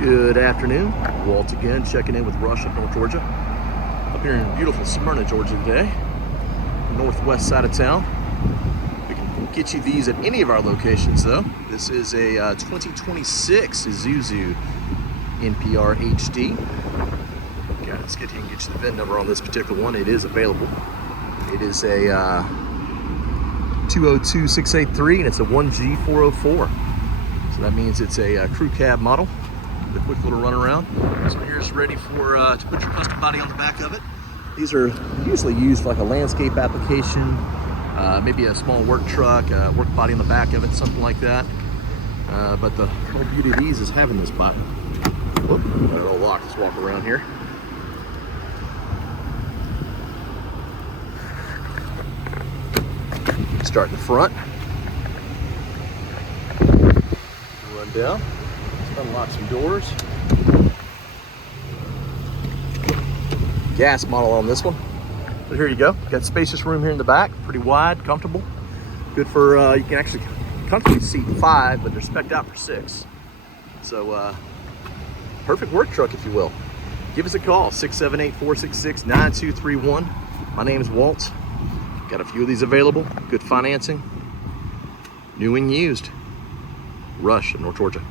Good afternoon. Walt again, checking in with Rush of North Georgia. Up here in beautiful Smyrna, Georgia today. Northwest side of town. We can get you these at any of our locations though. This is a 2026 Isuzu NPR-HD. Okay, let's get here and get you the VIN number on this particular one. It is available. It is a 202683 and it's a 1G404. So that means it's a crew cab model. The quick little run around. So here's ready for to put your custom body on the back of it. These are usually used for like a landscape application, maybe a small work truck, work body on the back of it, something like that. But the whole beauty of these is having this button. Whoop, got it all locked. Let's walk around here. Start in the front. Run down. Unlock some doors. Gas model on this one. But here you go. Got spacious room here in the back. Pretty wide, comfortable. Good for, you can actually comfortably seat 5, but they're spec'd out for 6. So, perfect work truck, if you will. Give us a call, 678-466-9231. My name is Walt. Got a few of these available. Good financing. New and used. Rush of North Georgia.